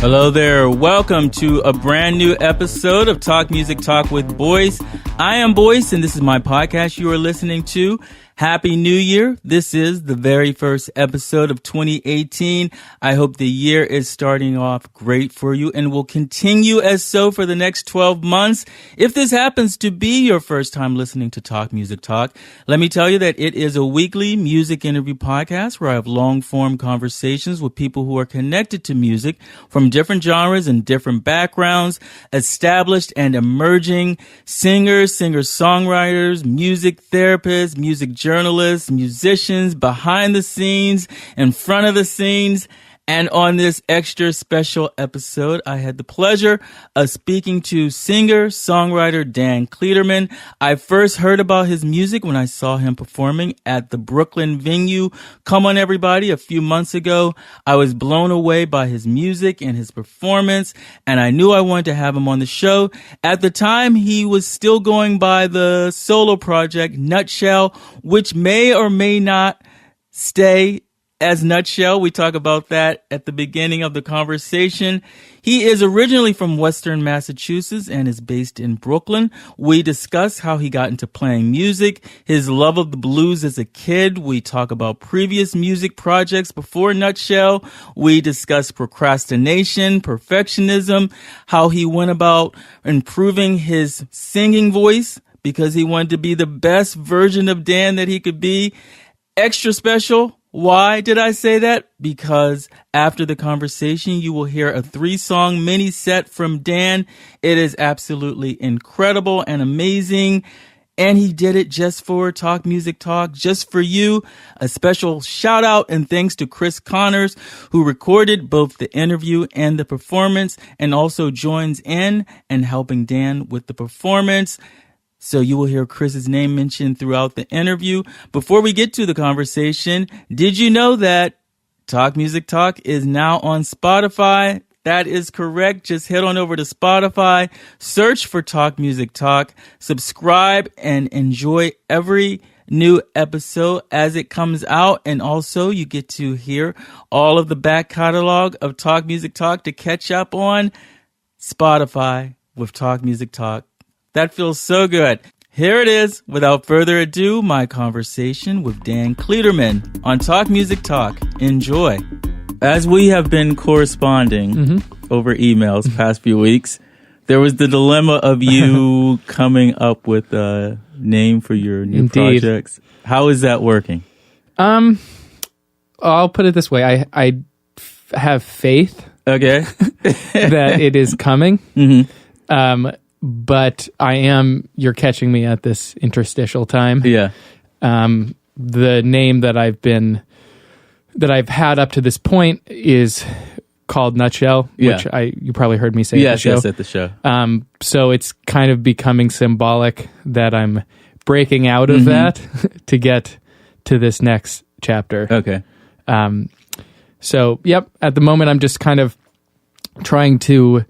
Hello there. Welcome to a brand new episode of Talk Music Talk with Boice. I am Boice, and this is my podcast you are listening to. Happy New Year. This is the very first episode of 2018. I hope the year is starting off great for you and will continue as so for the next 12 months. If this happens to be your first time listening to Talk Music Talk, let me tell you that it is a weekly music interview podcast where I have long-form conversations with people who are connected to music from different genres and different backgrounds, established and emerging singers, singer-songwriters, music therapists, music journalists, musicians, behind the scenes, in front of the scenes. And on this extra special episode, I had the pleasure of speaking to singer-songwriter Dan Kleederman. I first heard about his music when I saw him performing at the Brooklyn venue Come On Everybody a few months ago. I was blown away by his music and his performance, and I knew I wanted to have him on the show. At the time, he was still going by the solo project Nutshell, which may or may not stay as Nutshell. We talk about that at the beginning of the conversation. He is originally from Western Massachusetts and is based in Brooklyn. We discuss how he got into playing music, his love of the blues as a kid. We talk about previous music projects before Nutshell. We discuss procrastination, perfectionism, how he went about improving his singing voice because he wanted to be the best version of Dan that he could be. Extra special. Why did I say that? Because after the conversation, you will hear a 3-song mini set from Dan. It is absolutely incredible and amazing. And he did it just for Talk Music Talk, just for you. A special shout out and thanks to Chris Connors, who recorded both the interview and the performance and also joins in and helping Dan with the performance. So you will hear Chris's name mentioned throughout the interview. Before we get to the conversation, did you know that Talk Music Talk is now on Spotify? That is correct. Just head on over to Spotify, search for Talk Music Talk, subscribe, and enjoy every new episode as it comes out. And also you get to hear all of the back catalog of Talk Music Talk to catch up on Spotify with Talk Music Talk. That feels so good. Here it is. Without further ado, my conversation with Dan Kleederman on Talk Music Talk. Enjoy. As we have been corresponding over emails past few weeks, there was the dilemma of you coming up with a name for your new projects. How is that working? I'll put it this way. I have faith that it is coming. But you're catching me at this interstitial time. Yeah. The name that I've had up to this point is called Nutshell, which you probably heard me say at the show. Yes, at the show. So it's kind of becoming symbolic that I'm breaking out of that to get to this next chapter. Okay. So, at the moment I'm just kind of trying to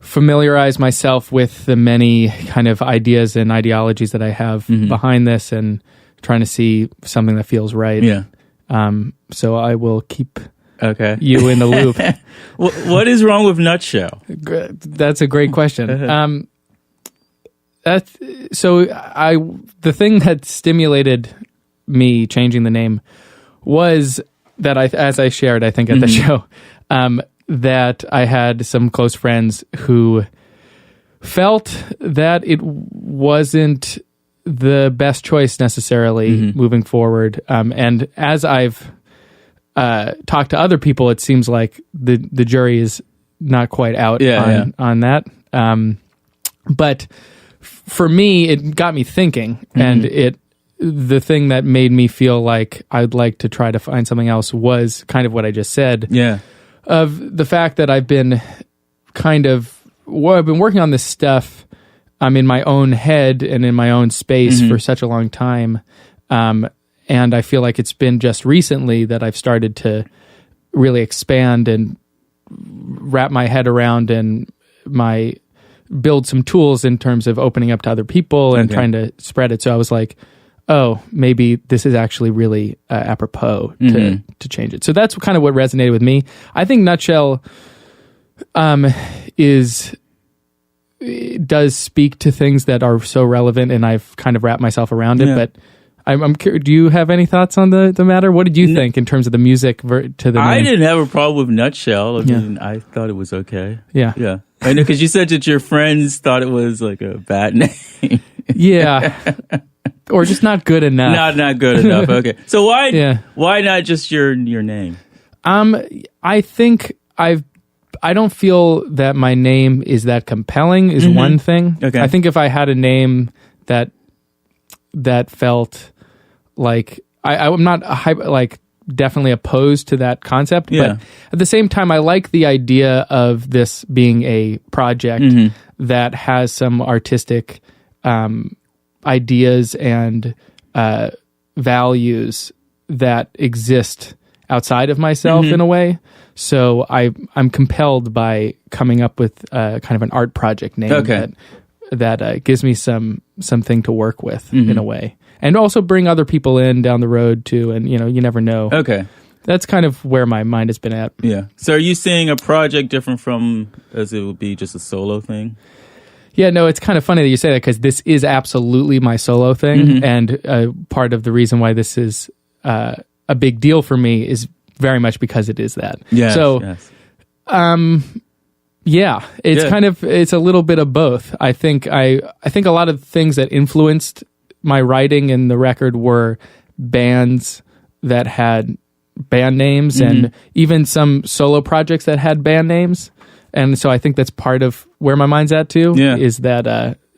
familiarize myself with the many kind of ideas and ideologies that I have behind this and trying to see something that feels right. Yeah. So I will keep you in the loop. What is wrong with Nutshell? That's a great question. The thing that stimulated me changing the name was that as I shared, I think at the show, that I had some close friends who felt that it wasn't the best choice necessarily moving forward. And as I've talked to other people, it seems like the jury is not quite out on that. But for me, it got me thinking, and the thing that made me feel like I'd like to try to find something else was kind of what I just said. Yeah. Of the fact that I've been working on this stuff in my own head and in my own space for such a long time. And I feel like it's been just recently that I've started to really expand and wrap my head around and build some tools in terms of opening up to other people and trying to spread it. So I was like, oh, maybe this is actually really apropos to change it. So that's kind of what resonated with me. I think Nutshell it does speak to things that are so relevant, and I've kind of wrapped myself around it. But I'm curious, do you have any thoughts on the matter? What did you think in terms of the music to the name? I didn't have a problem with Nutshell. I mean, I thought it was okay. Yeah. I know, because you said that your friends thought it was like a bad name. Yeah. Or just not good enough. Not good enough. Okay. So why not just your name? I think I don't feel that my name is that compelling is one thing. Okay. I think if I had a name that felt like I'm not definitely opposed to that concept, but at the same time, I like the idea of this being a project that has some artistic ideas and values that exist outside of myself in a way. So I'm compelled by coming up with kind of an art project name that gives me something to work with in a way, and also bring other people in down the road too. And you never know. Okay, that's kind of where my mind has been at. Yeah. So are you seeing a project different from as it would be just a solo thing? Yeah, no, it's kind of funny that you say that, because this is absolutely my solo thing, and part of the reason why this is a big deal for me is very much because it is that. Yes, so, yeah, it's kind of, it's a little bit of both. I think a lot of things that influenced my writing and the record were bands that had band names and even some solo projects that had band names. And so I think that's part of where my mind's at too, is that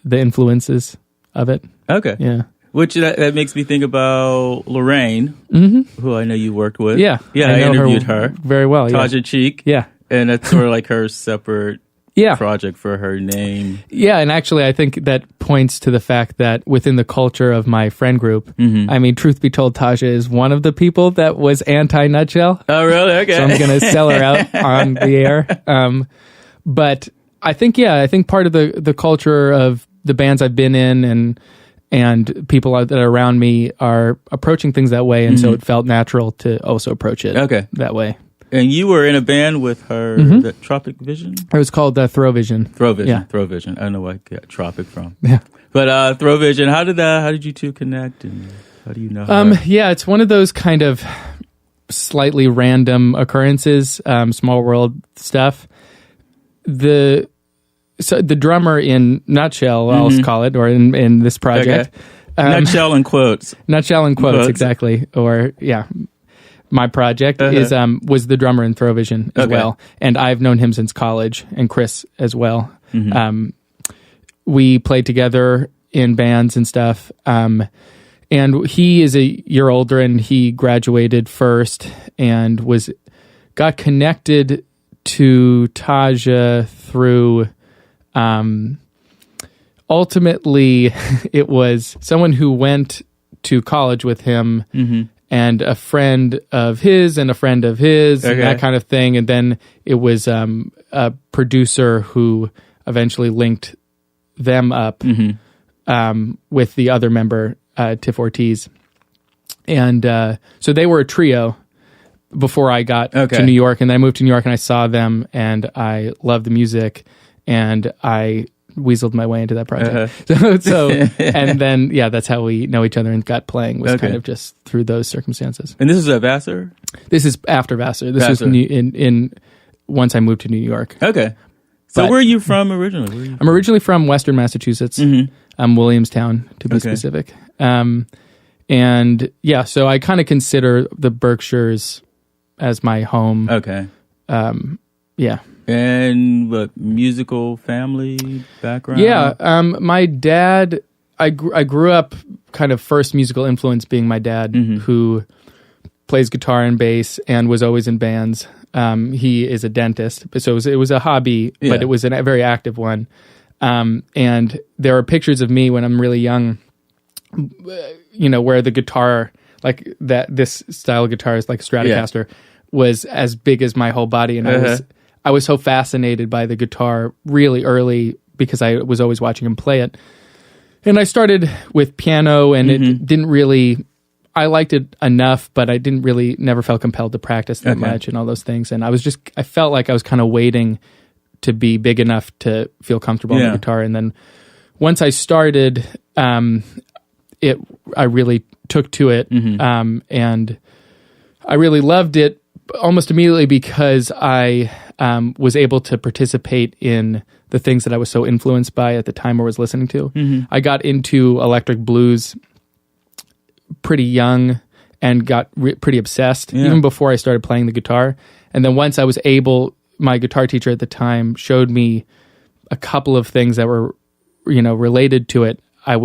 the influences of it. Okay. Yeah. Which that makes me think about Lorraine, who I know you worked with. Yeah. Yeah, I interviewed her very well. Taja Cheek. Yeah. And that's sort of like her separate project for her name. Yeah, and actually I think that points to the fact that within the culture of my friend group, I mean, truth be told, Taja is one of the people that was anti-Nutshell. Oh, really? Okay. So I'm going to sell her out on the air. But I think part of the culture of the bands I've been in and people that are around me are approaching things that way, and so it felt natural to also approach it that way. And you were in a band with her, the Tropic Vision? It was called Throw Vision. Throw Vision. Yeah. Throw Vision. I don't know where I got Tropic from. Yeah. But Throw Vision, how did you two connect, and how do you know her? Yeah, it's one of those kind of slightly random occurrences, small world stuff. The drummer in Nutshell, I'll call it, or in this project. Okay. Nutshell in quotes. Nutshell in quotes, exactly. Or, my project was the drummer in Throw Vision as well. And I've known him since college, and Chris as well. We played together in bands and stuff. And he is a year older, and he graduated first and got connected to Taja through, ultimately it was someone who went to college with him and a friend of his and a friend of his and that kind of thing. And then it was a producer who eventually linked them up with the other member, Tiff Ortiz. And so they were a trio before I got to New York, and then I moved to New York and I saw them, and I loved the music, and I weaseled my way into that project. So and then that's how we know each other and got playing, was kind of just through those circumstances. And this is at Vassar? This is after Vassar. This was in once I moved to New York. Okay. So where are you from originally? I'm originally from Western Massachusetts. Williamstown, to be specific. And so I kind of consider the Berkshires as my home. Okay. Yeah. And what, musical family background? Yeah. My dad, I grew up kind of first musical influence being my dad, who plays guitar and bass and was always in bands. He is a dentist, so it was a hobby, but it was a very active one. And there are pictures of me when I'm really young, where the guitar, like this style of guitar is like Stratocaster, was as big as my whole body. And I was so fascinated by the guitar really early because I was always watching him play it. And I started with piano, and it didn't really, I liked it enough, but I never felt compelled to practice that much and all those things. And I felt like I was kind of waiting to be big enough to feel comfortable on the guitar. And then once I started, I really took to it, and I really loved it almost immediately because I was able to participate in the things that I was so influenced by at the time I was listening to. I got into electric blues pretty young and got pretty obsessed, even before I started playing the guitar. And then once I was able, my guitar teacher at the time showed me a couple of things that were, related to it. I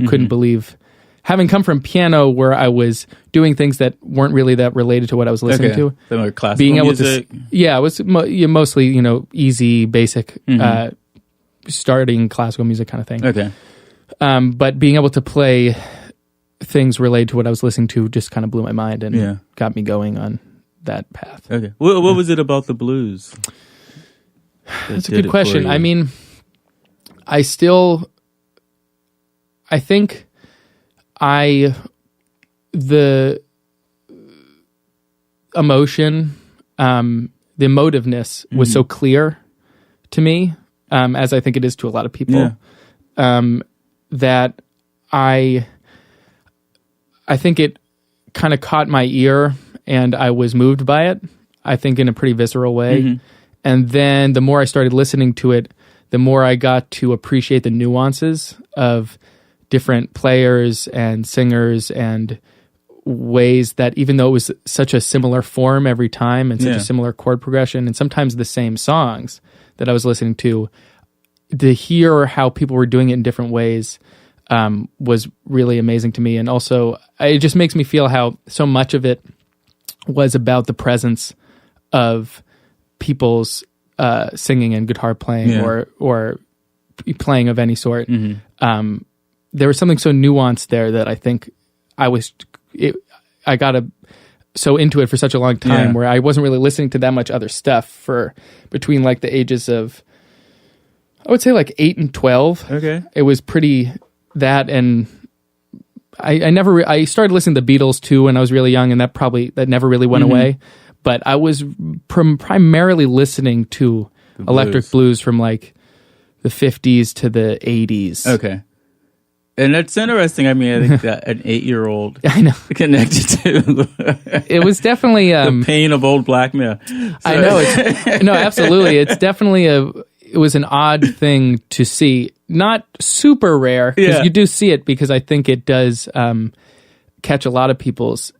couldn't believe, having come from piano where I was doing things that weren't really that related to what I was listening to. Similar classical being able music? It was mostly, easy, basic, starting classical music kind of thing. Okay. But being able to play things related to what I was listening to just kind of blew my mind and got me going on that path. Okay. What was it about the blues? That's a good question. I mean, I think the emotion, the emotiveness was so clear to me, as I think it is to a lot of people, that I think it kind of caught my ear and I was moved by it, I think in a pretty visceral way. And then the more I started listening to it, the more I got to appreciate the nuances of different players and singers and ways that, even though it was such a similar form every time and such a similar chord progression and sometimes the same songs that I was listening to hear how people were doing it in different ways was really amazing to me. And also, it just makes me feel how so much of it was about the presence of people's singing and guitar playing or playing of any sort. There was something so nuanced there that I think I got so into it for such a long time where I wasn't really listening to that much other stuff for between like the ages of, I would say like 8 and 12. Okay. It was pretty that, and I started listening to the Beatles too when I was really young, and that never really went away. But I was primarily listening to electric blues from like the 50s to the 80s. Okay. And that's interesting. I mean, I think that an 8-year-old I know connected to it was definitely the pain of old black men. So. I know. No, absolutely. It's definitely it was an odd thing to see. Not super rare, because you do see it, because I think it does catch a lot of people's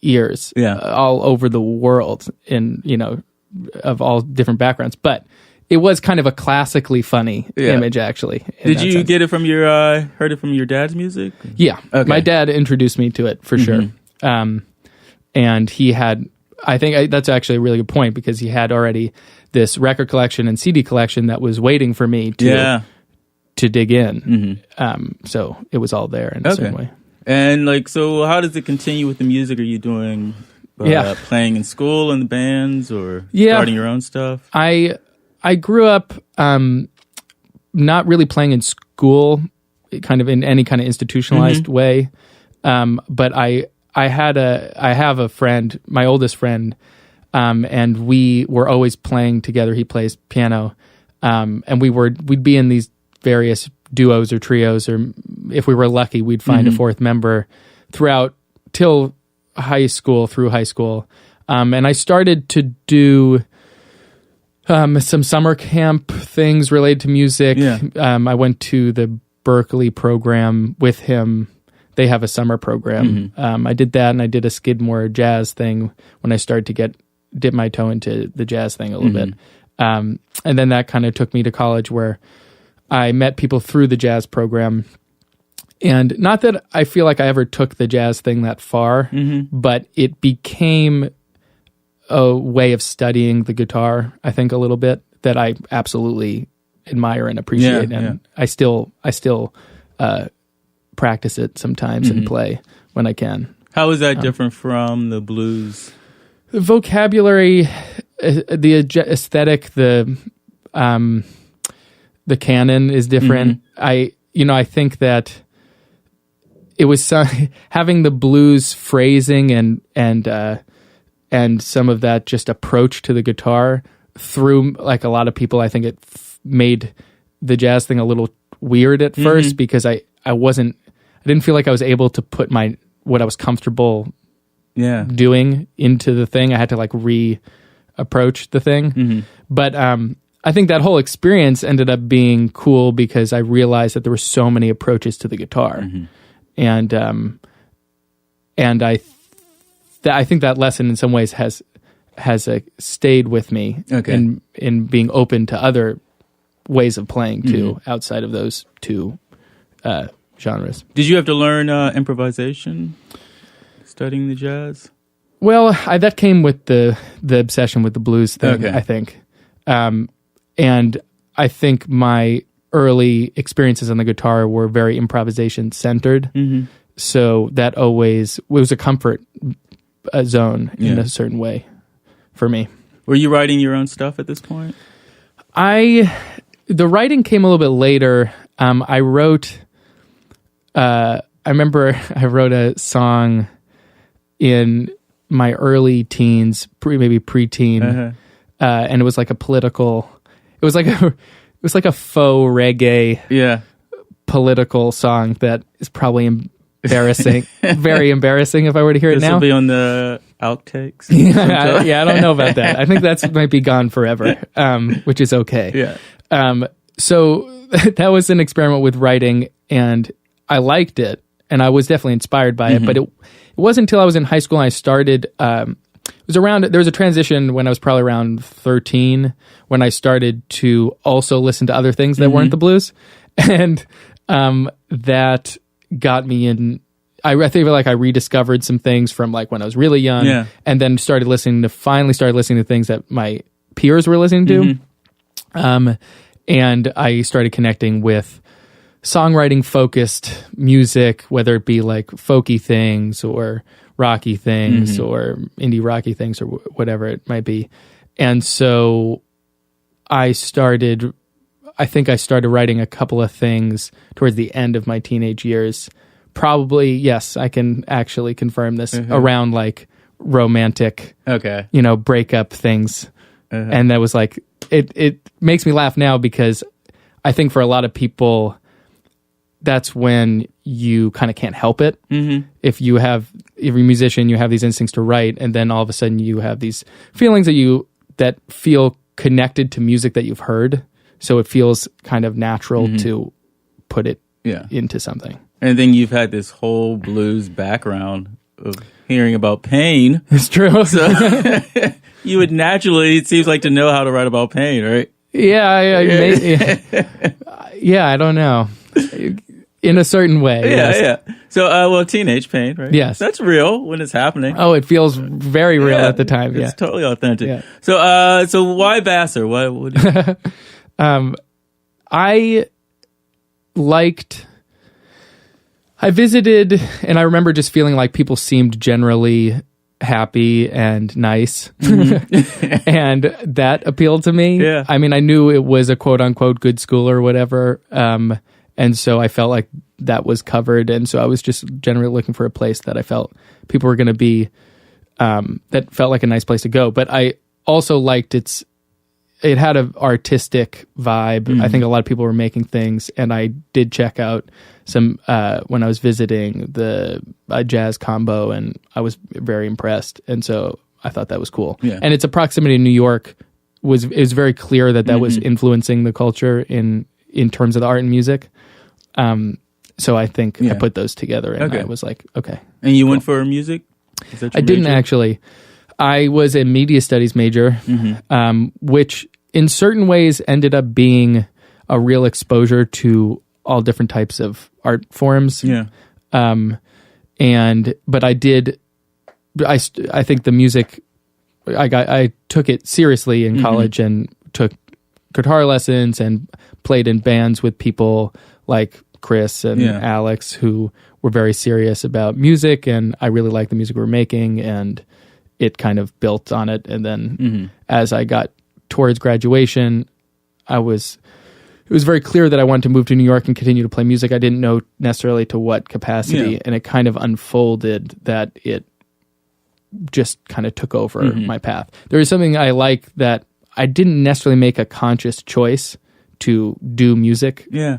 ears all over the world, of all different backgrounds. But it was kind of a classically funny image, actually. Did you get it from heard it from your dad's music? Yeah. Okay. My dad introduced me to it, for sure. And he had, I think that's actually a really good point, because he had already this record collection and CD collection that was waiting for me to dig in. So it was all there in a certain way. And so how does it continue with the music? Are you doing playing in school in the bands, or starting your own stuff? I grew up not really playing in school, kind of in any kind of institutionalized way. But I have a friend, my oldest friend, and we were always playing together. He plays piano, and we'd be in these various duos or trios, or if we were lucky, we'd find a fourth member throughout till through high school. And I started to do some summer camp things related to music. I went to the Berkeley program with him. They have a summer program. I did that, and I did a Skidmore jazz thing when I started to dip my toe into the jazz thing a little bit. And then that kind of took me to college, where I met people through the jazz program. And not that I feel like I ever took the jazz thing that far, but it became a way of studying the guitar, I think, a little bit, that I absolutely admire and appreciate. And I still practice it sometimes and play when I can. How is that different from the blues? The vocabulary, the aesthetic, the canon is different. I think that it was having the blues phrasing and some of that just approach to the guitar threw like a lot of people. I think it made the jazz thing a little weird at first because I didn't feel like I was able to put what I was comfortable doing into the thing. I had to like approach the thing. But I think that whole experience ended up being cool because I realized that there were so many approaches to the guitar. And I think that lesson in some ways has stayed with me in being open to other ways of playing too, outside of those two genres. Did you have to learn improvisation studying the jazz? Well, that came with the obsession with the blues thing, I think. And I think my early experiences on the guitar were very improvisation centered. So that always was a comfort zone in a certain way for me. Were you writing your own stuff at this point? The writing came a little bit later. I remember I wrote a song in my early teens, maybe preteen, and it was like a political. It was like a faux reggae, political song that is probably embarrassing, very embarrassing if I were to hear it now. This will be on the outtakes. I don't know about that. I think that might be gone forever, which is okay. So that was an experiment with writing, and I liked it, and I was definitely inspired by it. But it wasn't until I was in high school and I started. There was a transition when I was probably around 13 when I started to also listen to other things that weren't the blues, and that got me in. I think like I rediscovered some things from like when I was really young, and then finally started listening to things that my peers were listening to, and I started connecting with songwriting focused music, whether it be like folky things or rocky things or indie rocky things or whatever it might be. And so I think I started writing a couple of things towards the end of my teenage years. Probably, yes, I can actually confirm this, around like romantic, breakup things. And that was like, it makes me laugh now because I think for a lot of people, that's when you kind of can't help it. If you're a musician, you have these instincts to write, and then all of a sudden you have these feelings that feel connected to music that you've heard. So it feels kind of natural to put it into something. And then you've had this whole blues background of hearing about pain. It's true. So you would naturally, it seems like, to know how to write about pain, right? I don't know. In a certain way. So, teenage pain, right? Yes. That's real when it's happening. Oh, it feels very real at the time. It's totally authentic. So why Vassar? Why would you... I visited, and I remember just feeling like people seemed generally happy and nice. And that appealed to me. I mean, I knew it was a quote unquote good school or whatever. And so I felt like that was covered. And so I was just generally looking for a place that I felt people were going to be, that felt like a nice place to go. But I also liked it had an artistic vibe. I think a lot of people were making things, and I did check out some, when I was visiting the jazz combo, and I was very impressed. And so I thought that was cool. And its proximity to New York is very clear that was influencing the culture in terms of the art and music. So I think I put those together, and I was like, okay. And you went for music? I didn't actually. I was a media studies major, which in certain ways ended up being a real exposure to all different types of art forms. But I think the music, I took it seriously in college and took guitar lessons and played in bands with people like Chris and Alex, who were very serious about music, and I really liked the music we were making, and it kind of built on it. And then as I got towards graduation, it was very clear that I wanted to move to New York and continue to play music. I didn't know necessarily to what capacity, and it kind of unfolded that it just kind of took over my path. There is something I like that I didn't necessarily make a conscious choice to do music. Yeah.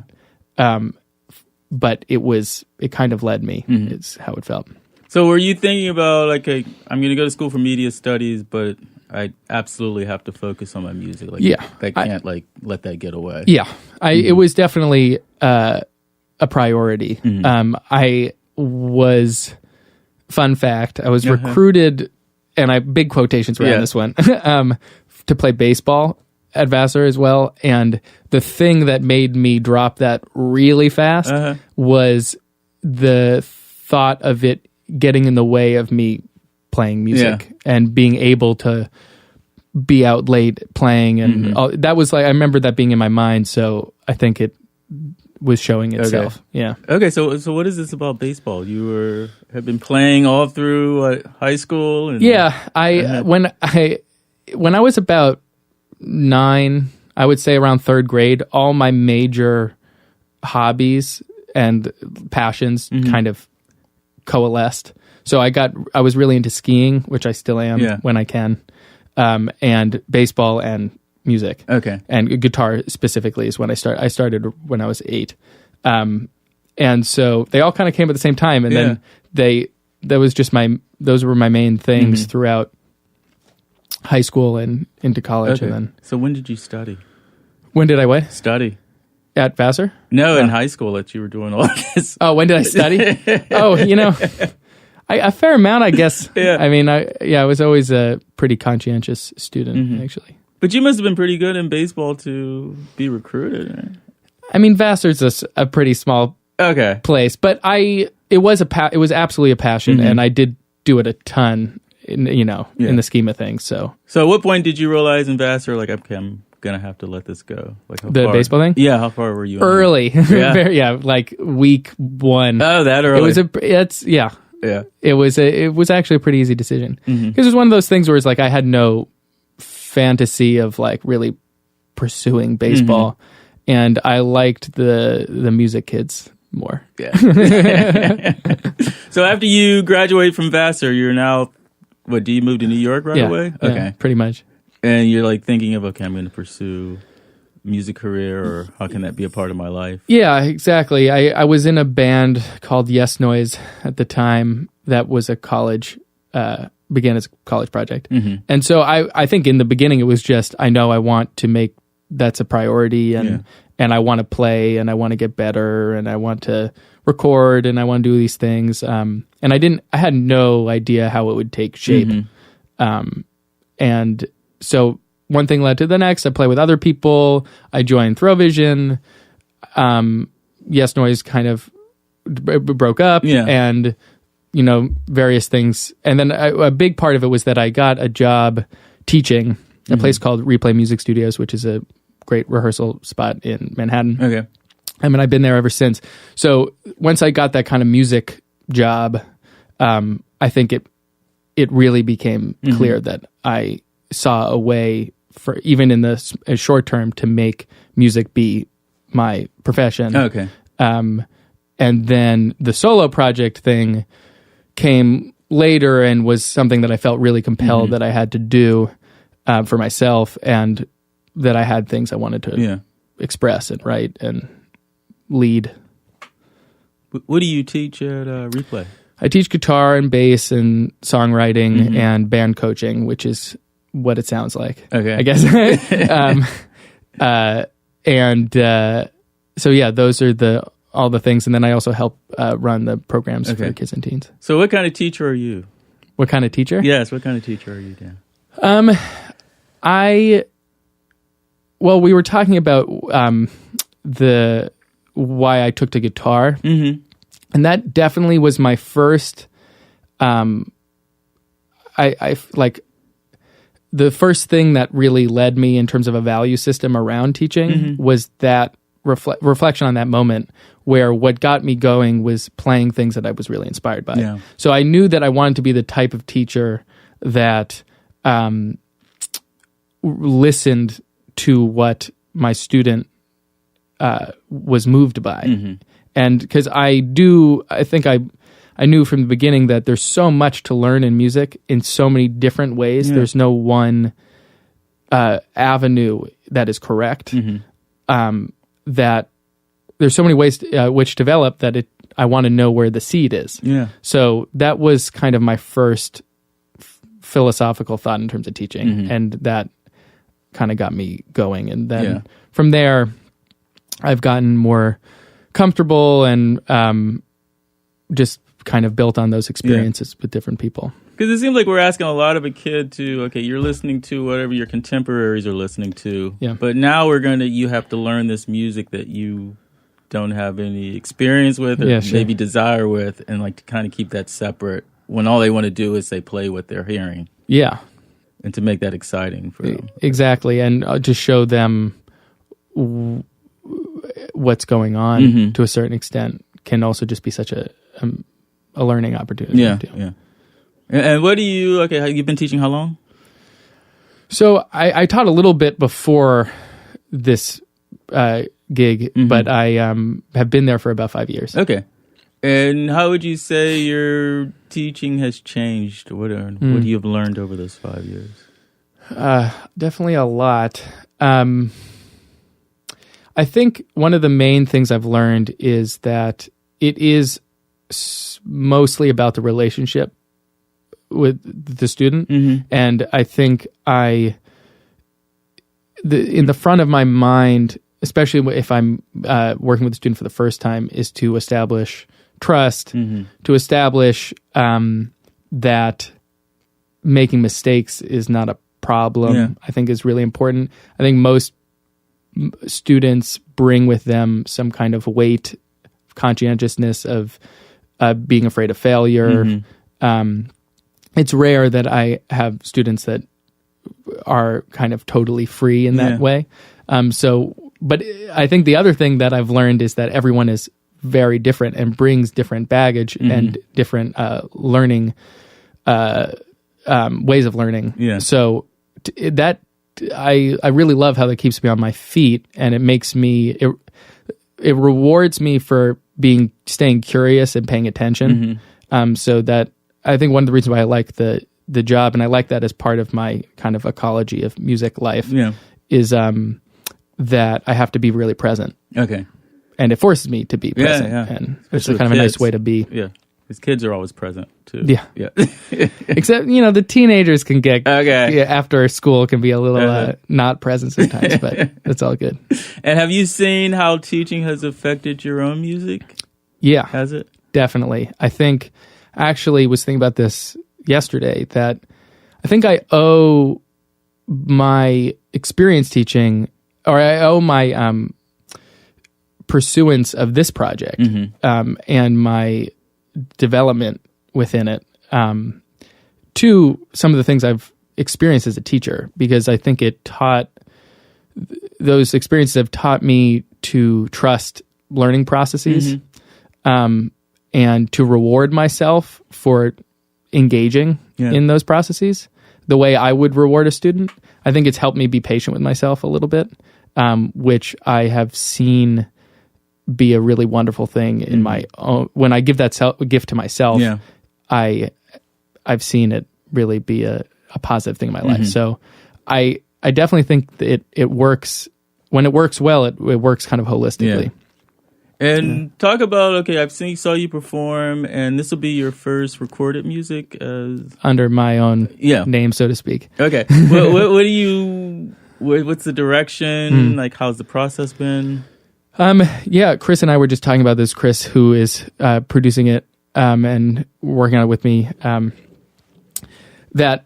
But it kind of led me, is how it felt. So were you thinking about like, I'm going to go to school for media studies, but I absolutely have to focus on my music. Like, yeah. I can't let that get away. Yeah. It was definitely a priority. I was, fun fact, I was recruited, and big quotations around this one, to play baseball at Vassar as well. And the thing that made me drop that really fast was the thought of it getting in the way of me playing music and being able to be out late playing. And all, that was like, I remember that being in my mind. So I think it was showing itself. Okay. Yeah. Okay. So what is this about baseball? You have been playing all through high school. And, when I was about 9, I would say around 3rd grade, all my major hobbies and passions kind of coalesced. So I was really into skiing, which I still am when I can, and baseball and music. Okay. And guitar specifically is when I started when I was 8. And so they all kind of came at the same time, and then those were my main things throughout high school and into college. Okay. And then, so when did you study? When did I what? Study. At Vassar? No, in high school that you were doing all this. Oh, when did I study? A fair amount, I guess. Yeah. I mean, I was always a pretty conscientious student, actually. But you must have been pretty good in baseball to be recruited, right? I mean, Vassar's a pretty small place, but it was absolutely a passion, and I did do it a ton, in the scheme of things. So at what point did you realize in Vassar, like, okay, I'm gonna have to let this go? Like, the baseball thing? Yeah, how far were you? Early, like week 1. Oh, that early. It was actually a pretty easy decision because it was one of those things where it's like I had no fantasy of like really pursuing baseball, and I liked the music kids more. Yeah. So after you graduate from Vassar, you're now, do you move to New York right away? Okay. Yeah, pretty much. And you're like thinking of, okay, I'm going to pursue music career, or how can that be a part of my life? Yeah, exactly. I was in a band called Yes Noise at the time. That was a college, began as a college project. And so I think in the beginning it was just, I know I want to make, that's a priority, and I want to play, and I want to get better, and I want to record, and I want to do these things. And I had no idea how it would take shape. And so one thing led to the next. I play with other people. I joined Throvision. Yes Noise kind of broke up, and various things. And then a big part of it was that I got a job teaching a place called Replay Music Studios, which is a great rehearsal spot in Manhattan. Okay. I mean, I've been there ever since. So once I got that kind of music job, I think it really became clear that I saw a way for, even in the short term, to make music be my profession. Okay. And then the solo project thing came later and was something that I felt really compelled that I had to do for myself, and that I had things I wanted to express and write and lead. What do you teach at Replay? I teach guitar and bass and songwriting and band coaching, which is what it sounds like. Okay, I guess. So yeah, those are all the things, and then I also help run the programs for kids and teens. So what kind of teacher are you? What kind of teacher? Yes, what kind of teacher are you, Dan? We were talking about why I took to guitar, and that definitely was my first. I like the first thing that really led me in terms of a value system around teaching was that reflection on that moment, where what got me going was playing things that I was really inspired by. Yeah. So I knew that I wanted to be the type of teacher that listened to what my student was moved by. And because I think I knew from the beginning that there's so much to learn in music in so many different ways. Yeah. There's no one avenue that is correct. That there's so many ways which develop that I want to know where the seed is. Yeah. So that was kind of my first philosophical thought in terms of teaching, and that kind of got me going. And then from there, I've gotten more comfortable and just kind of built on those experiences with different people. Because it seems like we're asking a lot of a kid to, okay, you're listening to whatever your contemporaries are listening to, but now you have to learn this music that you don't have any experience with or maybe desire with, and like to kind of keep that separate when all they want to do is, say, play what they're hearing. Yeah. And to make that exciting for them. Exactly. And just show them what's going on to a certain extent can also just be such a learning opportunity. Yeah. And what do you, you've been teaching how long? So I taught a little bit before this gig, but I have been there for about 5 years. Okay. And how would you say your teaching has changed? What do you have learned over those 5 years? Definitely a lot. I think one of the main things I've learned is that it is mostly about the relationship with the student. And I think in the front of my mind, especially if I'm working with a student for the first time, is to establish trust, to establish that making mistakes is not a problem, I think is really important. I think most students bring with them some kind of weight, conscientiousness of being afraid of failure. It's rare that I have students that are kind of totally free in that way. But I think the other thing that I've learned is that everyone is very different and brings different baggage and different learning ways of learning. So that I really love how that keeps me on my feet, and it makes me it rewards me for staying curious and paying attention. So that I think one of the reasons why I like the job, and I like that as part of my kind of ecology of music life, is that I have to be really present. Okay. And it forces me to be present. And it's kind of a nice way to be. Yeah. Because kids are always present too. Yeah. Except, the teenagers can get, after school can be a little not present sometimes, but it's all good. And have you seen how teaching has affected your own music? Yeah. Has it? Definitely. I actually was thinking about this yesterday, that I think I owe my experience teaching, or I owe my pursuance of this project and my development within it to some of the things I've experienced as a teacher, because I think those experiences have taught me to trust learning processes and to reward myself for engaging in those processes the way I would reward a student. I think it's helped me be patient with myself a little bit, which I have seen be a really wonderful thing in my own. When I give that gift to myself, I've seen it really be a positive thing in my life. So I definitely think that it works. When it works well, it works kind of holistically. And talk about, I saw you perform, and this will be your first recorded music under my own name, so to speak. Okay. What's the direction? Like, how's the process been? Chris and I were just talking about this. Chris, who is producing it and working on it with me, that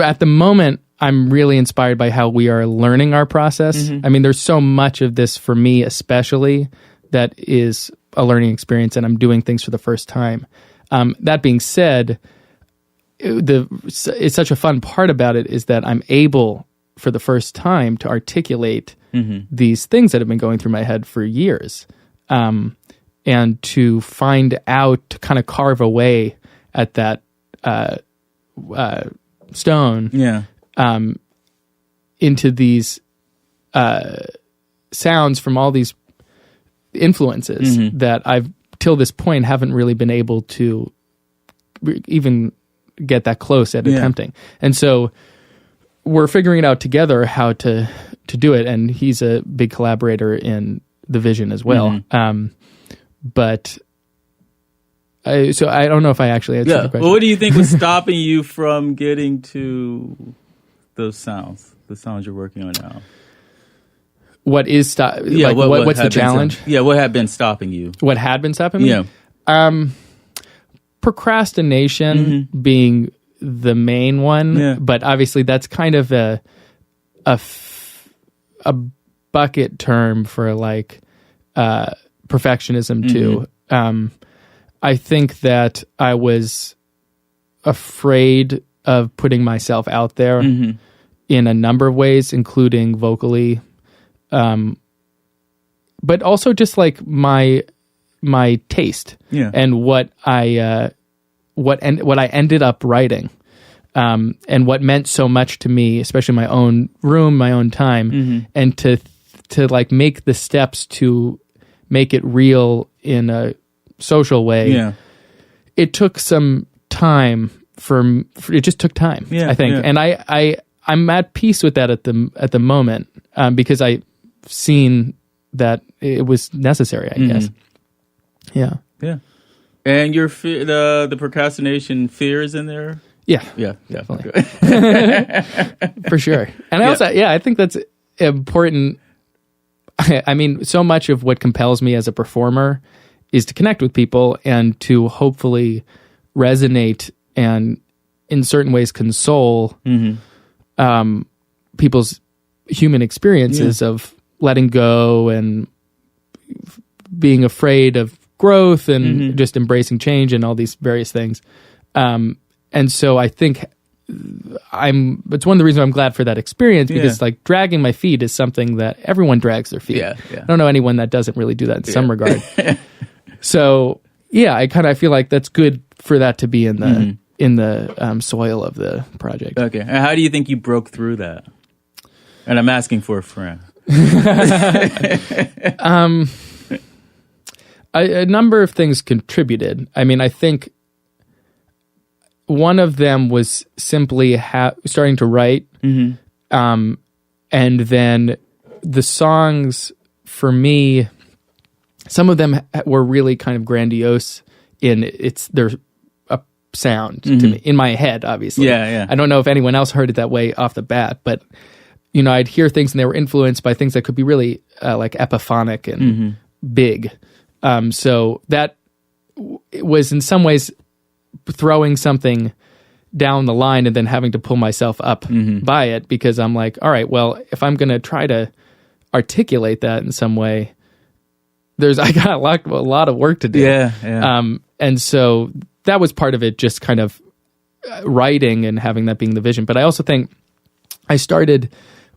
at the moment I'm really inspired by how we are learning our process. I mean, there's so much of this for me, especially, that is a learning experience, and I'm doing things for the first time. That being said, it's such a fun part about it is that I'm able, for the first time, to articulate these things that have been going through my head for years, and to find out, to kind of carve away at that stone into these sounds from all these influences that I've till this point haven't really been able to even get that close at attempting. And so we're figuring it out together how to do it, and he's a big collaborator in the vision as well. But so I don't know if I actually answered the question. Well, what do you think was stopping you from getting to those sounds, the sounds you're working on now? What is what's the challenge? What had been stopping you? What had been stopping me? Yeah. Procrastination being the main one, but obviously that's kind of a bucket term for like perfectionism too. I think that I was afraid of putting myself out there in a number of ways, including vocally, but also just like my taste and what I ended up writing, and what meant so much to me, especially my own room, my own time, and to like make the steps to make it real in a social way. Yeah, it took some time. It just took time. I think, and I'm at peace with that at the moment, because I've seen that it was necessary, I guess. Yeah. And your the procrastination fear is in there? Yeah, definitely. For sure. And I also, I think that's important. I mean, so much of what compels me as a performer is to connect with people and to hopefully resonate and in certain ways console people's human experiences of letting go and being afraid of growth and just embracing change and all these various things. And so I think it's one of the reasons I'm glad for that experience, because like dragging my feet is something that everyone drags their feet. I don't know anyone that doesn't really do that in some regard. So I feel like that's good for that to be in the soil of the project. Okay. And how do you think you broke through that? And I'm asking for a friend. A number of things contributed. I mean, I think one of them was simply starting to write, and then the songs for me, some of them were really kind of grandiose in their sound to me in my head. Obviously, I don't know if anyone else heard it that way off the bat, but I'd hear things and they were influenced by things that could be really like epiphonic and big. So that was in some ways throwing something down the line and then having to pull myself up by it, because I'm like, all right, well, if I'm going to try to articulate that in some way, I got a lot of work to do. And so that was part of it, just kind of writing and having that being the vision. But I also think I started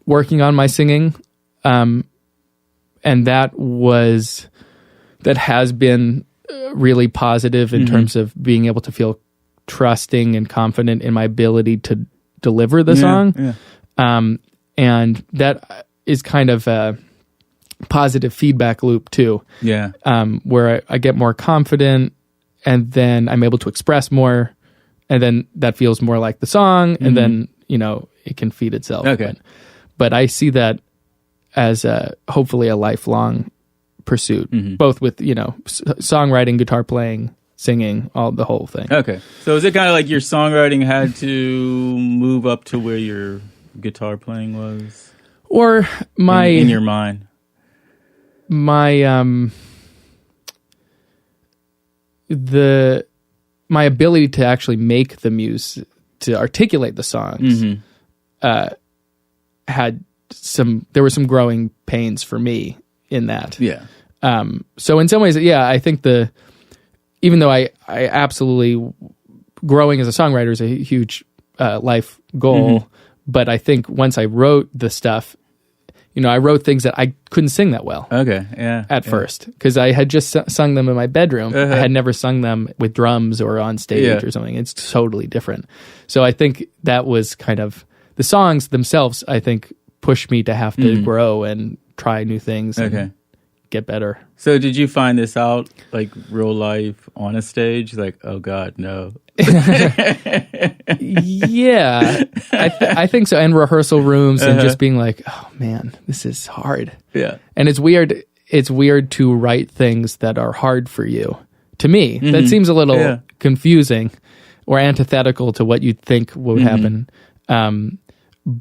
working on my singing, and that has been really positive in terms of being able to feel trusting and confident in my ability to deliver the song. And that is kind of a positive feedback loop too. Where I get more confident, and then I'm able to express more, and then that feels more like the song, and then it can feed itself. But I see that as hopefully a lifelong pursuit, both with songwriting, guitar playing, singing, the whole thing. Okay, so is it kind of like your songwriting had to move up to where your guitar playing was, or in your mind? My my ability to actually make the music, to articulate the songs, there were some growing pains for me in that. So in some ways, I think even though I absolutely, growing as a songwriter is a huge life goal, but I think once I wrote the stuff, I wrote things that I couldn't sing that well. At first, because I had just sung them in my bedroom. I had never sung them with drums or on stage or something. It's totally different. So I think that was kind of the songs themselves, I think, pushed me to have to grow and try new things and get better. So did you find this out like real life on a stage? Like, oh God, no. Yeah, I think so. And rehearsal rooms and just being like, oh man, this is hard. Yeah. And it's weird. It's weird to write things that are hard for you. To me, that seems a little confusing or antithetical to what you'd think would happen.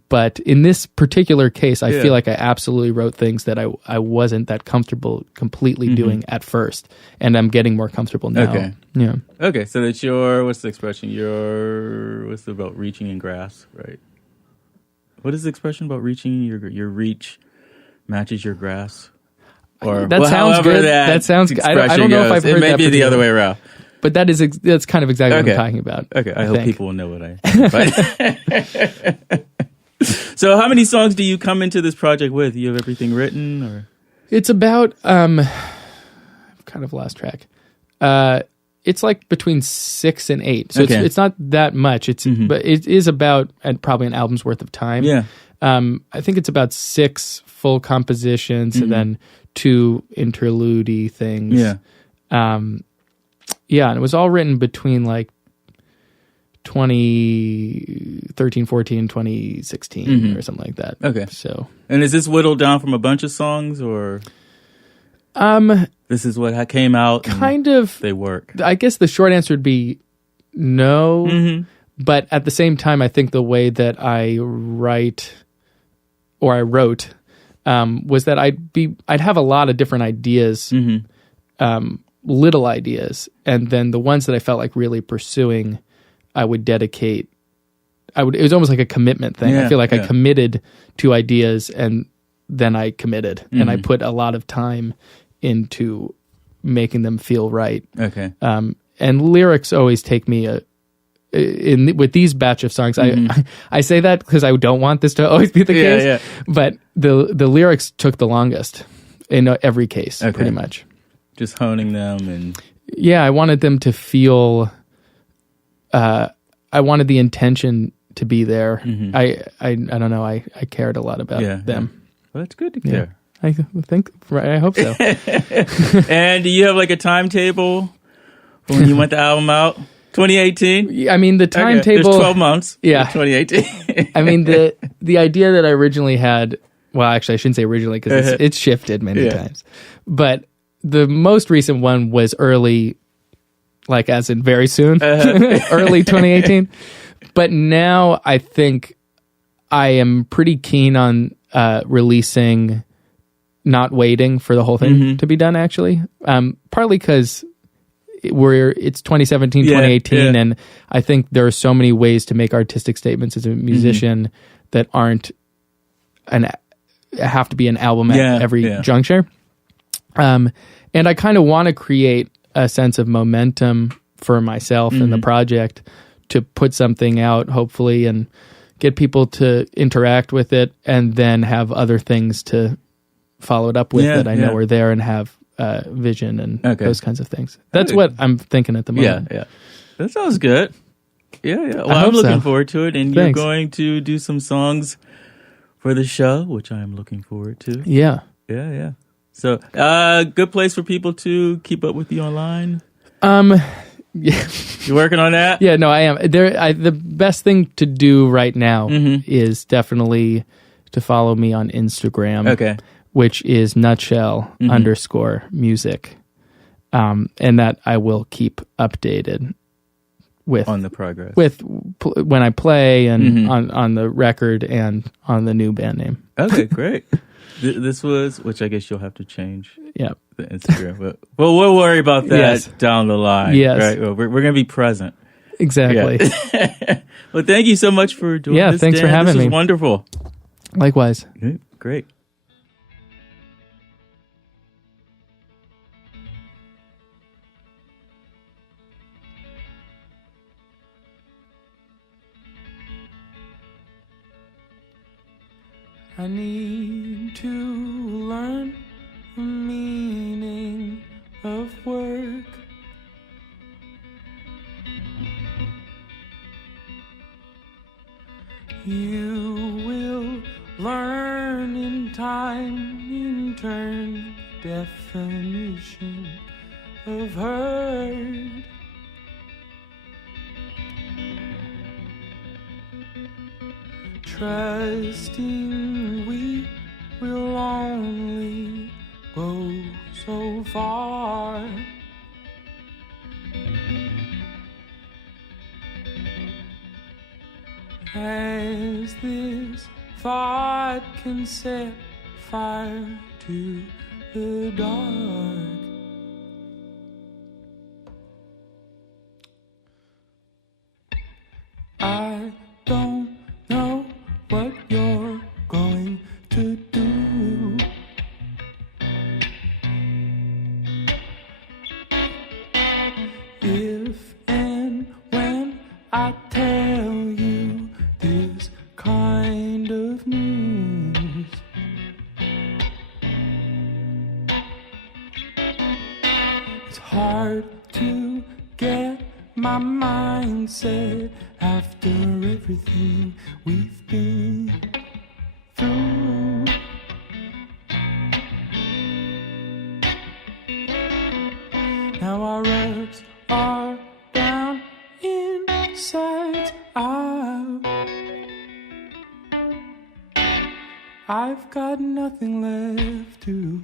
But in this particular case, I feel like I absolutely wrote things that I wasn't that comfortable completely doing at first, and I'm getting more comfortable now. Okay. Yeah. Okay, so that's what's the expression? What's about reaching in grasp, right? What is the expression about reaching? Your reach matches your grasp? Or that sounds good. That sounds good. I don't know if I've heard that. It may be the other way around. But that's kind of exactly what I'm talking about. Okay, I hope people will know what I mean. So how many songs do you come into this project with? You have everything written? Or it's about, I've kind of lost track. It's like between 6 and 8. So it's not that much. But it is about probably an album's worth of time. Yeah. I think it's about 6 full compositions and then 2 interlude things. Yeah. Yeah, and it was all written between like 2013, 14, 2016 or something like that. Okay. So, and is this whittled down from a bunch of songs, or this is what came out? Kind of. They work. I guess the short answer would be no. But at the same time, I think the way that I wrote, was that I'd have a lot of different ideas, little ideas, and then the ones that I felt like really pursuing, I would dedicate. It was almost like a commitment thing. I feel like I committed to ideas, and then I committed, and I put a lot of time into making them feel right. Okay. And lyrics always take me with these batch of songs. I say that because I don't want this to always be the case. Yeah. But the lyrics took the longest in every case, pretty much. Just honing them and I wanted them to feel. I wanted the intention to be there. I don't know. I cared a lot about them. Yeah. Well, that's good to care. I think. I hope so. And do you have like a timetable for when you want the album out? 2018. I mean, the timetable. There's 12 months. Yeah. 2018. I mean, the idea that I originally had. Well, actually, I shouldn't say originally because it's shifted many times. But the most recent one was early. Like as in very soon, early 2018. But now I think I am pretty keen on releasing, not waiting for the whole thing to be done, actually. Partly because it's 2017, 2018, and I think there are so many ways to make artistic statements as a musician that aren't have to be an album at every juncture. And I kind of want to create a sense of momentum for myself and the project to put something out, hopefully, and get people to interact with it, and then have other things to follow it up with that I know are there and have vision and those kinds of things. That's what I'm thinking at the moment. Yeah. That sounds good. Yeah. Well, I'm looking forward to it, and you're going to do some songs for the show, which I'm looking forward to. Yeah. So, good place for people to keep up with you online? Yeah. You working on that? Yeah, no, I am. The best thing to do right now is definitely to follow me on Instagram, which is nutshell _music. And that I will keep updated with. On the progress. With when I play and on the record and on the new band name. Okay, great. This was, which I guess you'll have to change. Yeah. The Instagram. But we'll worry about that down the line. Yes. Right? Well, we're going to be present. Exactly. Yeah. Well, thank you so much for doing this. Yeah, thanks Dan. for having me. This was wonderful. Likewise. Great. I need to learn the meaning of work. You will learn in time, in turn, definition of hurt. trusting we will only go so far. As this thought can set fire to the dark. I don't know what you're going to do. If and when I tell you this kind of news, it's hard to get my mindset after everything we've been through. Now our roots are down, inside out. I've got nothing left to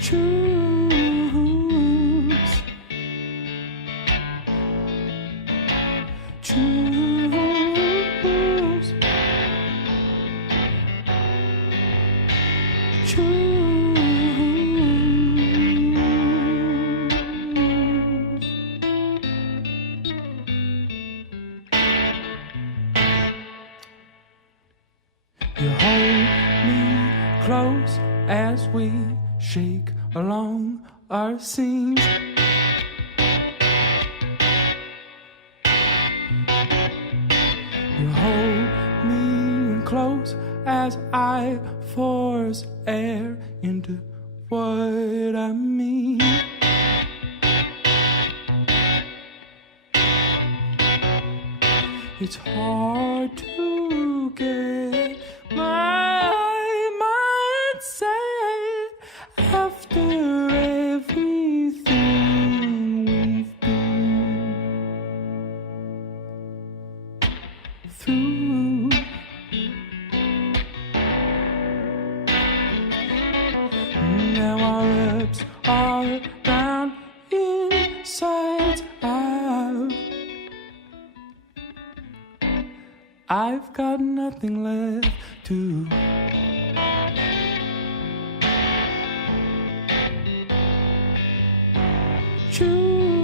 choose. Choose. You hold me close as we shake along our seams. You hold me close as I force air into what I mean. It's hard to get my mindset after everything we've been through. Now our ups are down, insides out. I've got nothing left to choose.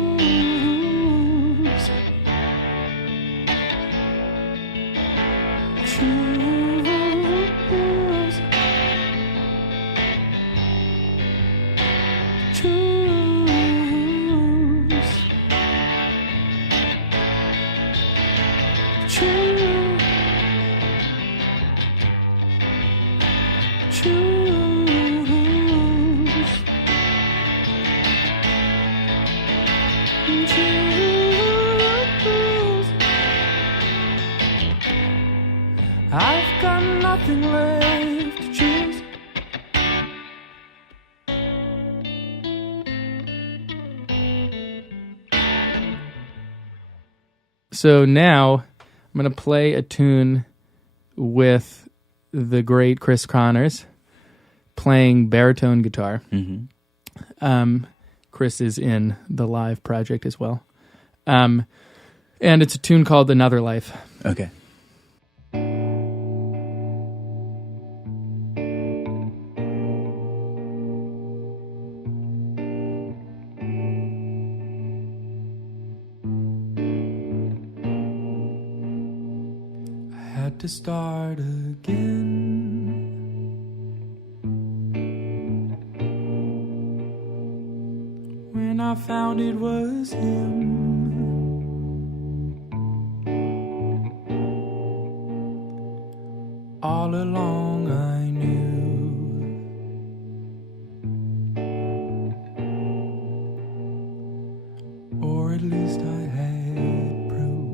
Choose. Choose. Choose. I've got nothing left to choose. So now I'm going to play a tune with the great Chris Connors playing baritone guitar. Mm-hmm. Chris is in the live project as well. And it's a tune called Another Life. Okay. To start again. When I found it was him, all along I knew. Or at least I had proof.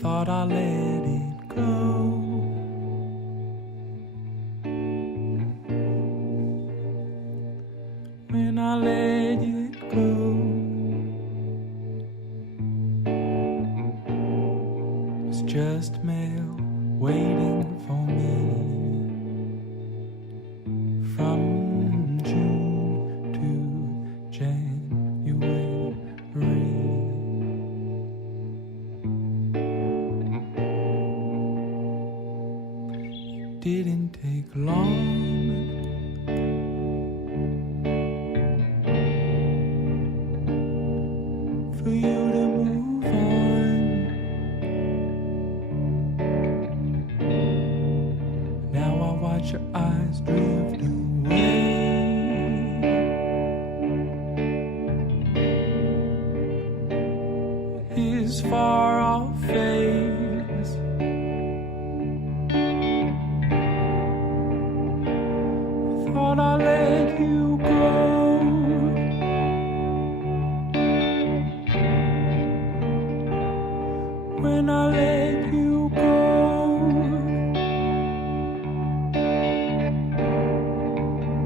Thought I let it go. I let it go. It's just mail waiting for me from June to January. It didn't take long for you to move on. Now I watch your eyes drift away. His far off face. I thought I let you go. When I let you go,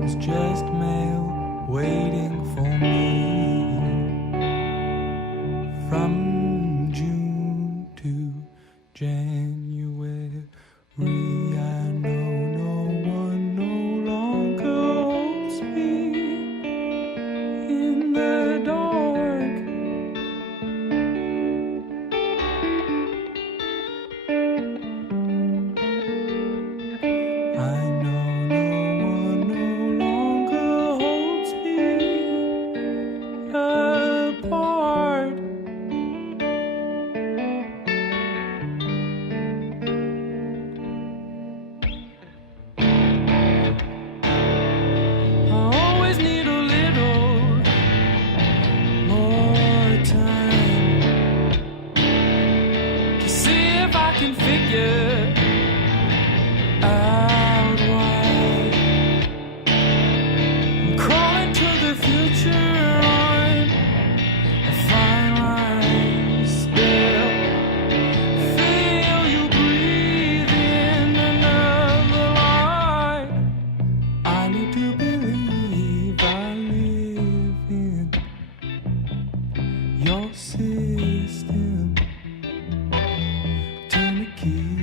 it's just mail waiting for me from June to January. I know no one no longer holds me in the dark. I know no one no longer holds me apart. I always need a little more time to see if I can figure out why I'm crawling to the future on a fine line still. Feel you breathe in another line. I need to believe I live in your system. Turn the key.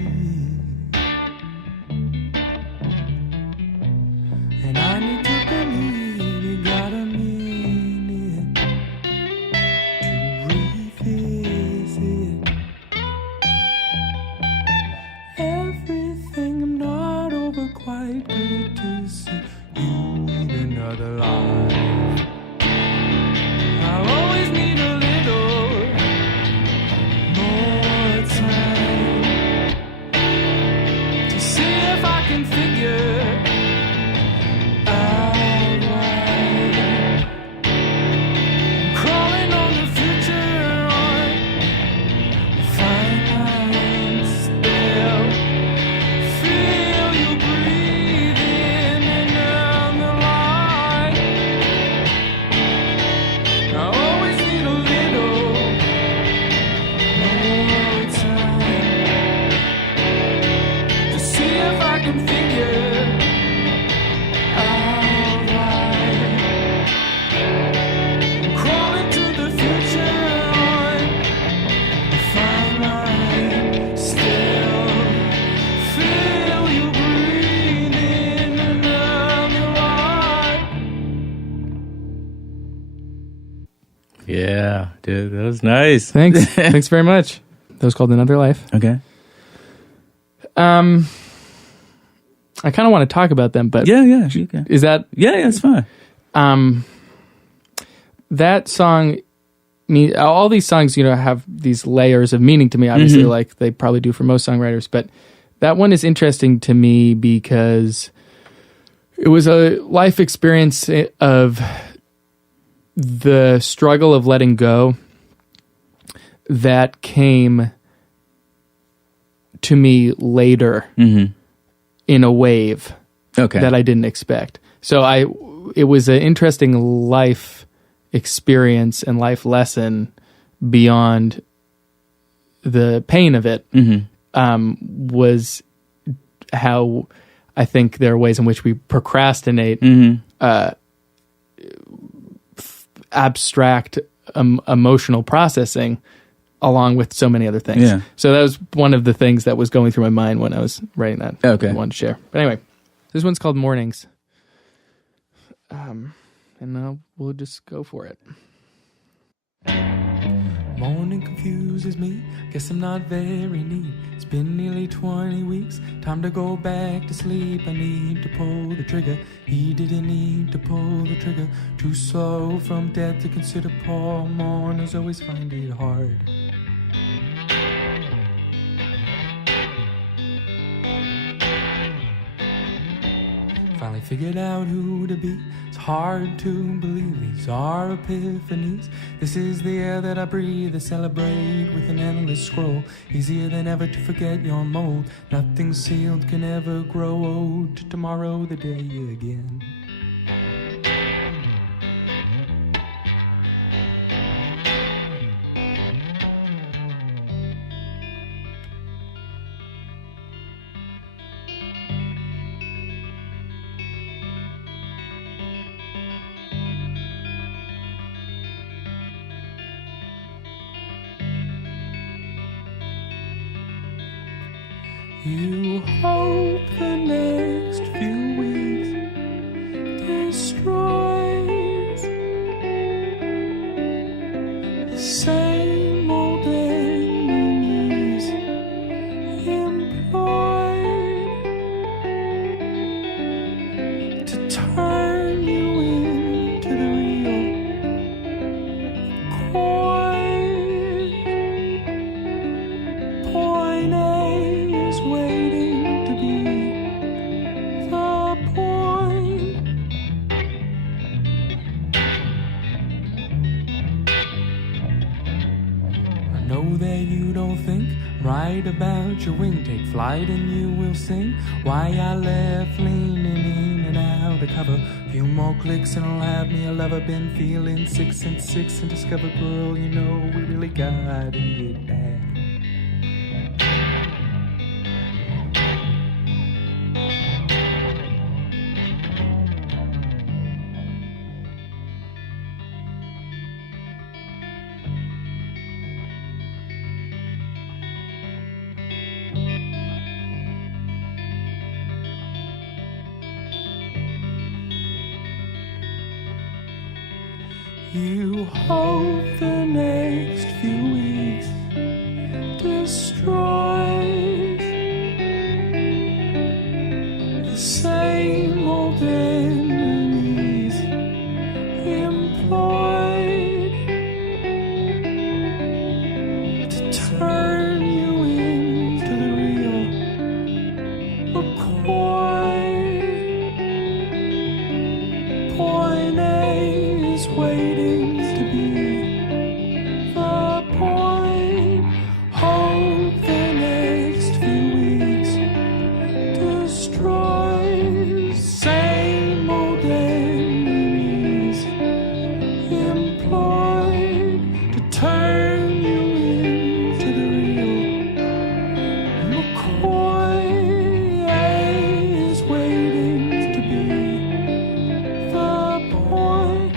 And I need to believe you got a minute to revisit everything. I'm not over quite good to see you in another life. I always need a little more time to see if I can figure out why I'm crawling on the future on fine lines still. Feel you breathe in another line. I always need a little more time to see if I can figure out why I'm crawling to the future on a fine line still. Feel you breathe in another line. Yeah, dude, that was nice. Thanks. Thanks very much. That was called Another Life. Okay. I kind of want to talk about them, but Yeah, you can. is that Yeah, it's fine. that song? All these songs, have these layers of meaning to me. Obviously, like they probably do for most songwriters, but that one is interesting to me because it was a life experience of the struggle of letting go that came to me later in a wave that I didn't expect. So it was an interesting life experience and life lesson beyond the pain of it. Was how I think there are ways in which we procrastinate abstract emotional processing along with so many other things. Yeah. So that was one of the things that was going through my mind when I was writing that. Okay. I wanted to share. But anyway, this one's called Mornings. And we'll just go for it. Morning confuses me, guess I'm not very neat. It's been nearly 20 weeks, time to go back to sleep. I need to pull the trigger, he didn't need to pull the trigger. Too slow from death to consider Paul. Mourners always find it hard. Finally figured out who to be. It's hard to believe these are epiphanies. This is the air that I breathe. I celebrate with an endless scroll. Easier than ever to forget your mold. Nothing sealed can ever grow old. To tomorrow the day again. You hope the next few weeks destroys the same old enemies employed to turn you into the real coin. Point A is waiting to be the point. I know that you don't think right about your wing. Take flight and you will sing why I left leaning in and out of cover. Few more clicks and I'll have me a lover. Been feeling 6 and 6 and discover, girl, you know we really got it bad. You hope the next few weeks destroys the same old enemies employed to turn you into the real McCoy. Point A is waiting to be the point. Hope the next few weeks destroys same old enemies employed to turn you into the real McCoy. A is waiting to be the point.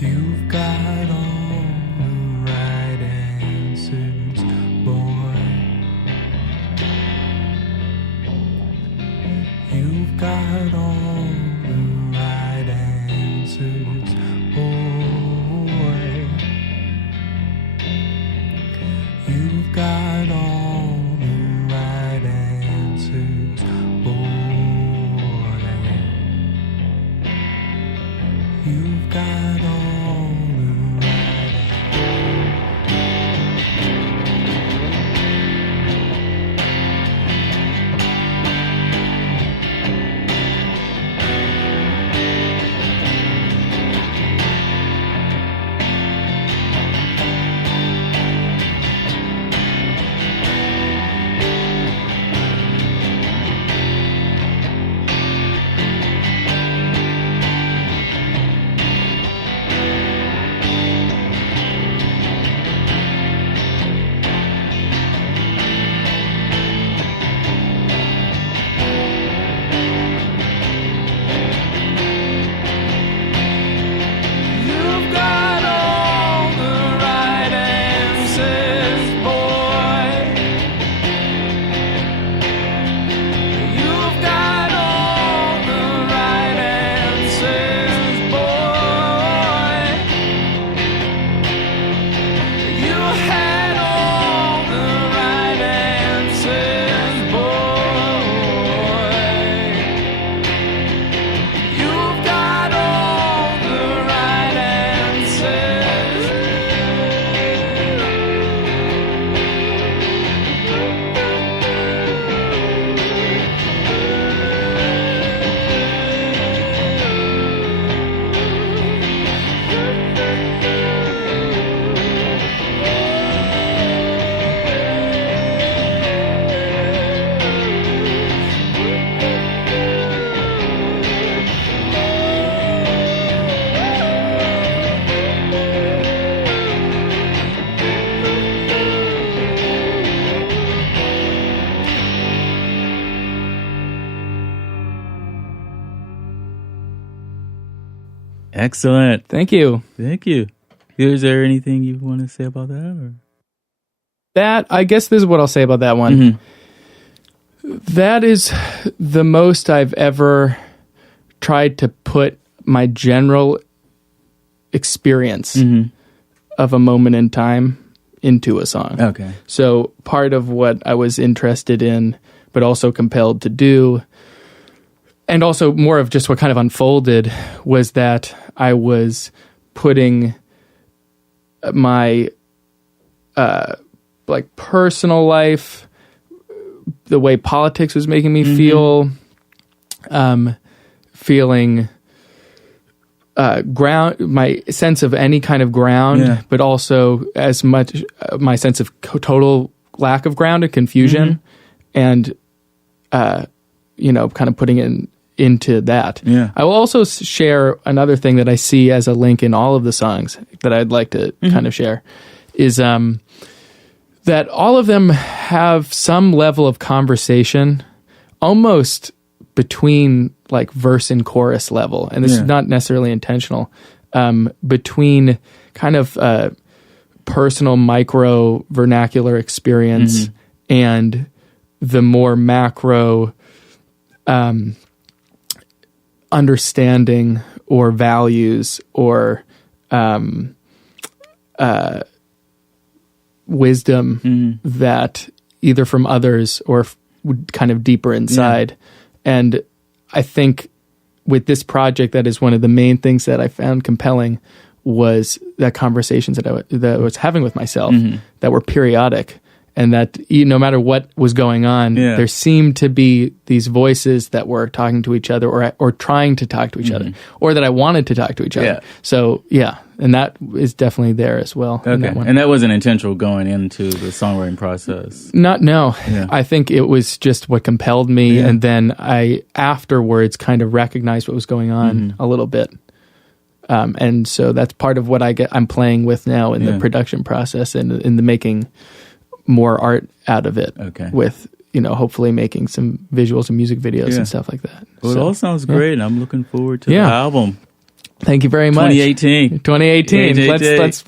You've got You've got all the right. You've got all the right answers, boy. You've got all the right answers, boy. You had all the right answers, boy. You've got all the right answers. Excellent. Thank you. Thank you. Is there anything you want to say about that? Or? That, I guess this is what I'll say about that one. That is the most I've ever tried to put my general experience of a moment in time into a song. Okay. So part of what I was interested in, but also compelled to do, and also more of just what kind of unfolded, was that I was putting my like personal life, the way politics was making me feel, feeling ground, my sense of any kind of ground, but also as much my sense of total lack of ground and confusion, and you know, kind of putting it into that. Yeah. I will also share another thing that I see as a link in all of the songs that I'd like to kind of share is that all of them have some level of conversation almost between like verse and chorus level. And this is not necessarily intentional, between kind of personal micro vernacular experience and the more macro understanding or values or wisdom that either from others or kind of deeper inside. And I think with this project, that is one of the main things that I found compelling was that conversations that I was having with myself that were periodic, and that no matter what was going on, there seemed to be these voices that were talking to each other or trying to talk to each other, or that I wanted to talk to each other. So, and that is definitely there as well. Okay. And that wasn't intentional going into the songwriting process? No. I think it was just what compelled me, and then I afterwards kind of recognized what was going on a little bit. And so that's part of what I'm playing with now in the production process and in the making more art out of it, with, you know, hopefully making some visuals and music videos and stuff like that. Well, it all sounds great, and I'm looking forward to the album. Thank you very much. 2018.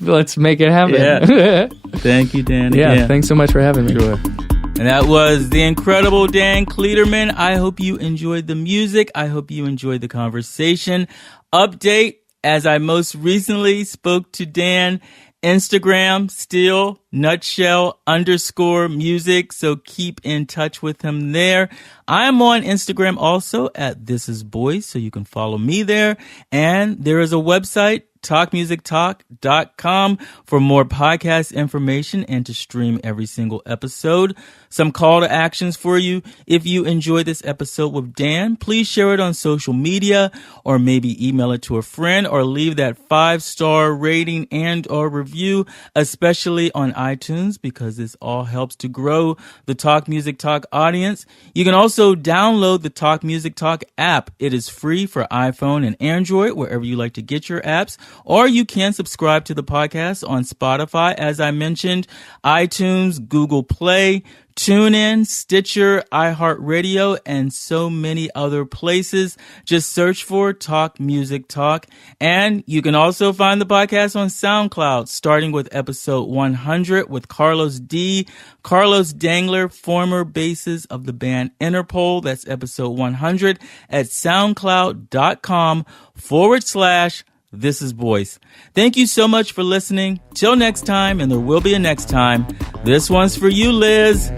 Let's make it happen. Yeah. Thank you, Dan. Yeah, thanks so much for having me. Sure. And that was the incredible Dan Kleederman. I hope you enjoyed the music. I hope you enjoyed the conversation. Update, as I most recently spoke to Dan Instagram, still nutshell_music. So keep in touch with him there. I'm on Instagram also at This Is Boice, so you can follow me there. And there is a website, talkmusictalk.com, for more podcast information and to stream every single episode. Some call to actions for you. If you enjoyed this episode with Dan, please share it on social media or maybe email it to a friend or leave that 5-star rating and or review, especially on iTunes, because this all helps to grow the Talk Music Talk audience. You can also download the Talk Music Talk app. It is free for iPhone and Android, wherever you like to get your apps, or you can subscribe to the podcast on Spotify, as I mentioned, iTunes, Google Play, TuneIn, Stitcher, iHeartRadio, and so many other places. Just search for Talk Music Talk. And you can also find the podcast on SoundCloud, starting with episode 100 with Carlos D. Carlos Dangler, former bassist of the band Interpol. That's episode 100 at soundcloud.com/This Is Boice. Thank you so much for listening. Till next time, and there will be a next time. This one's for you, Liz.